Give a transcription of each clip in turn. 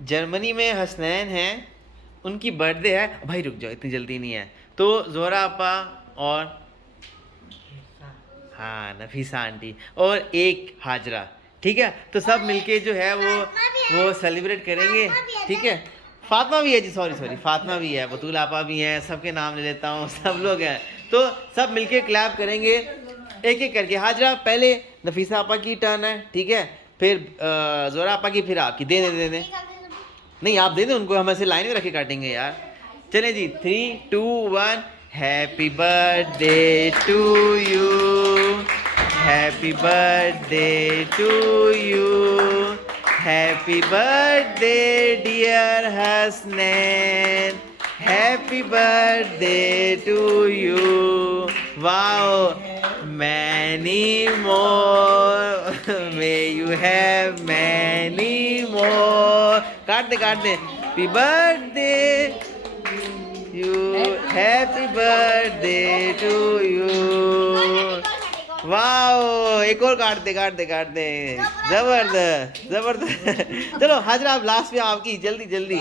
Germany में हसनैन हैं, उनकी बर्थडे है। भाई रुक जाओ, इतनी जल्दी नहीं है। तो जोहरा आपा और हाँ नफीसा आंटी और एक हाजरा, ठीक है। तो सब मिलके जो है वो सेलिब्रेट करेंगे, ठीक है। फातिमा भी है जी, सॉरी सॉरी, फातिमा भी है, बतूल आपा भी हैं, सबके नाम ले लेता हूँ, सब लोग हैं। तो सब मिलके क्लैप करेंगे एक एक करके। हाजरा पहले नफीसा आपा की टर्न है, ठीक है। फिर जोहरा आपा की, फिर आपकी। दे दे दे दे नहीं आप दे दें उनको, हम ऐसे लाइन में रख के काटेंगे यार। चलें जी, 3 2 1। Happy birthday to you, happy birthday to you, happy birthday dear Hasnain, happy birthday to you. Wow, many more, may you have many more. काट दे happy birthday you, happy birthday to you. Wow, एक और काट दे जबरदस्त जबरदस्त। चलो हाजरा, आप last में, आपकी जल्दी जल्दी।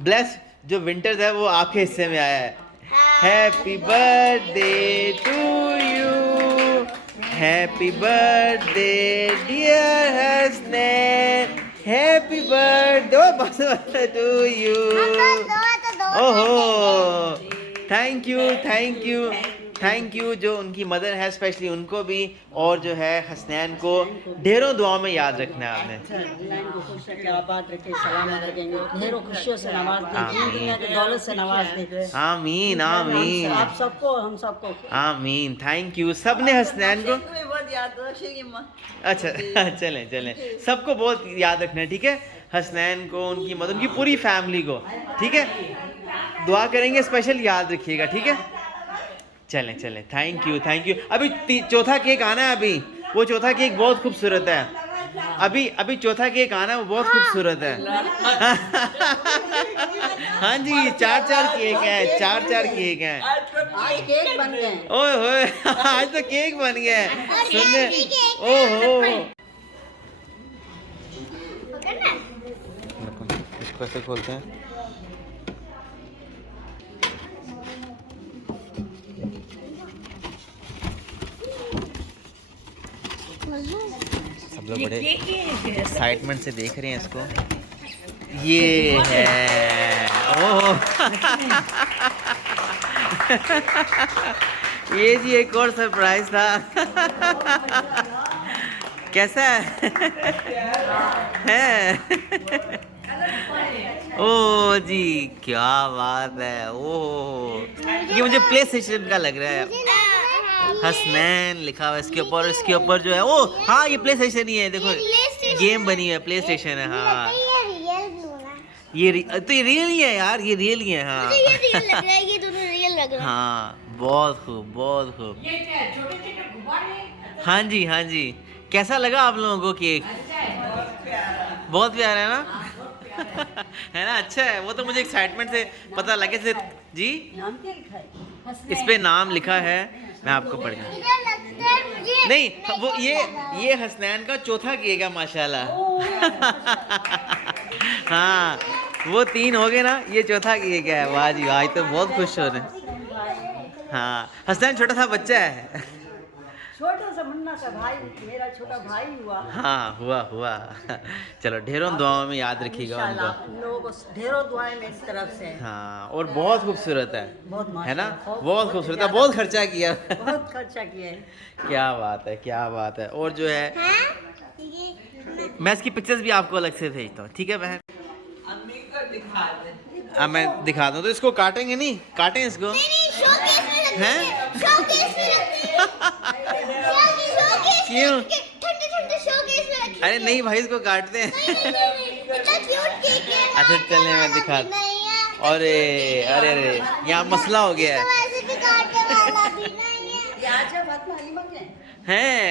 ब्लेस जो विंटर्स है वो आपके हिस्से में आया है। Happy birthday to you, happy birthday dear Hasnain, happy birthday to you. ओहो, थैंक यू थैंक यू। जो उनकी मदर है स्पेशली उनको भी, और जो है हसनैन को ढेरों दुआओं में याद रखना है आपने। आमीन आमीन, आप सबको, हम सबको आमीन। थैंक यू सबने हसनैन को। अच्छा चलें चलें, सबको बहुत याद रखना है, ठीक है। हसनैन को, उनकी मदर, उनकी पूरी फैमिली को, ठीक है। दुआ करेंगे, स्पेशल याद रखिएगा, ठीक है। चलें चलें, थैंक यू। अभी चौथा केक आना है, अभी वो चौथा केक बहुत खूबसूरत है। अभी चौथा केक आना है, वो बहुत खूबसूरत है। हाँ जी, चार केक है, चार केक है। आज केक बन गए। ओए होए, आज तो केक बन गया है, सुनने। ओहो, इसको कैसे खोलते हैं? सब लोग बड़े एक्साइटमेंट से देख रहे हैं इसको। ये है, ओह ये जी एक और सरप्राइज था। कैसा है? ओ जी, क्या बात है। ओह, ये मुझे प्ले स्टेशन का लग रहा है। हसनैन लिखा हुआ इसके ऊपर, इसके ऊपर जो है वो, हाँ ये प्ले स्टेशन ही है, देखो गेम बनी है, प्ले स्टेशन है। हाँ ये रियल ही है यार, ये रियल ही है। हाँ ये रियल लग रहा है, ये दोनों रियल लग रहा है। हाँ बहुत खूब। हाँ जी, कैसा लगा आप लोगों को केक? बहुत प्यारा है ना? है ना, अच्छा है। वो तो मुझे एक्साइटमेंट से पता लगे से जी। नाम क्या लिखा है? इस पे नाम लिखा है, मैं आपको पढ़ दूँ। नहीं, वो ये हसनैन का चौथा केक है माशाल्लाह। हाँ वो 3 हो गए ना, ये चौथा केक है। वाह जी वाह, तो बहुत खुश हो रहे हैं। हाँ हसनैन छोटा सा बच्चा है। छोटा सा मुन्ना सा भाई, मेरा छोटा भाई हुआ। हाँ हुआ। चलो ढेरों दुआओं में याद रखिएगा उनको। इन लोगों को ढेरों दुआएं मेरी तरफ से। हाँ, और बहुत खूबसूरत है, बहुत है ना? बहुत बहुत खूबसूरत है, बहुत खर्चा किया। बहुत खर्चा किया है। क्या बात है। और जो है मैं इसकी पिक्चर्स भी आपको अलग से भेजता हूँ, ठीक है बहन? अब मैं दिखा दूँ, तो इसको काटेंगे नहीं? काटें इसको हैं? क्यों? अरे नहीं भाई, इसको काटते हैं। अच्छा चले, मैं दिखा। अरे यहाँ मसला हो गया है।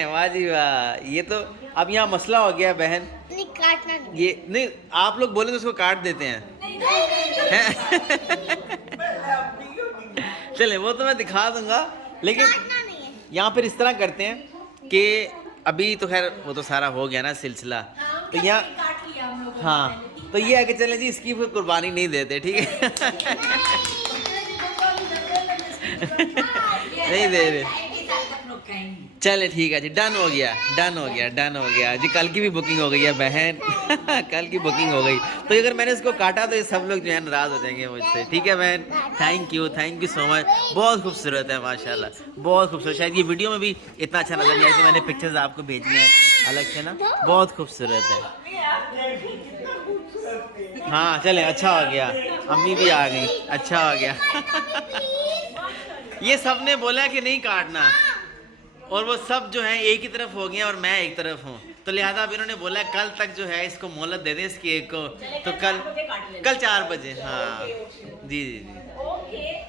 वाह जी वाह, ये तो अब यहाँ मसला हो गया बहन। काटना नहीं। ये नहीं, आप लोग बोले तो उसको काट देते हैं। चले, वो तो मैं दिखा दूंगा, लेकिन यहाँ पर इस तरह करते हैं कि अभी तो खैर वो तो सारा हो गया ना सिलसिला। तो यहाँ हाँ, तो ये है कि चलें जी, इसकी कोई कुर्बानी नहीं देते, ठीक है। नहीं दे रहे, चले ठीक है जी, डन हो गया, डन हो गया, डन हो गया जी। कल की भी बुकिंग हो गई है बहन। कल की बुकिंग हो गई, तो अगर मैंने इसको काटा तो ये सब लोग जो है नाराज़ हो जाएंगे मुझसे, ठीक है बहन। Thank you so much. बहुत खूबसूरत है माशाल्लाह, बहुत खूबसूरत। शायद ये वीडियो में भी इतना अच्छा नजर नहीं आया, मैंने पिक्चर्स आपको भेजी हैं अलग से ना, बहुत खूबसूरत है। हाँ चले, अच्छा हो गया, अम्मी भी आ गई, अच्छा हो गया। ये सब ने बोला कि नहीं काटना, और वो सब जो है एक ही तरफ हो गए और मैं एक तरफ हूँ, तो लिहाजा अब इन्होंने बोला कल तक जो है इसको मोहलत दे दें इसकी एक को, तो कल 4 बजे, हाँ जी जी जी।